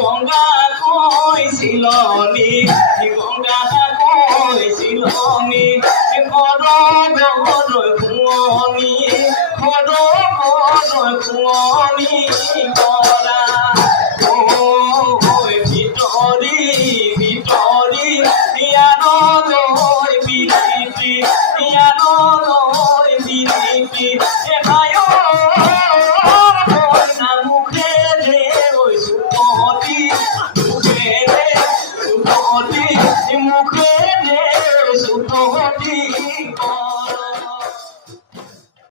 গঙ্গা কৈছিলনি গঙ্গা কৈছিলনি খড়গড় খুঁৱনি খড়গড় খুঁৱনি কৰা ভিতৰি ভিতৰি ইয়ালৈ বিলিতি ইয়ালৈ বিলিতি এঠাই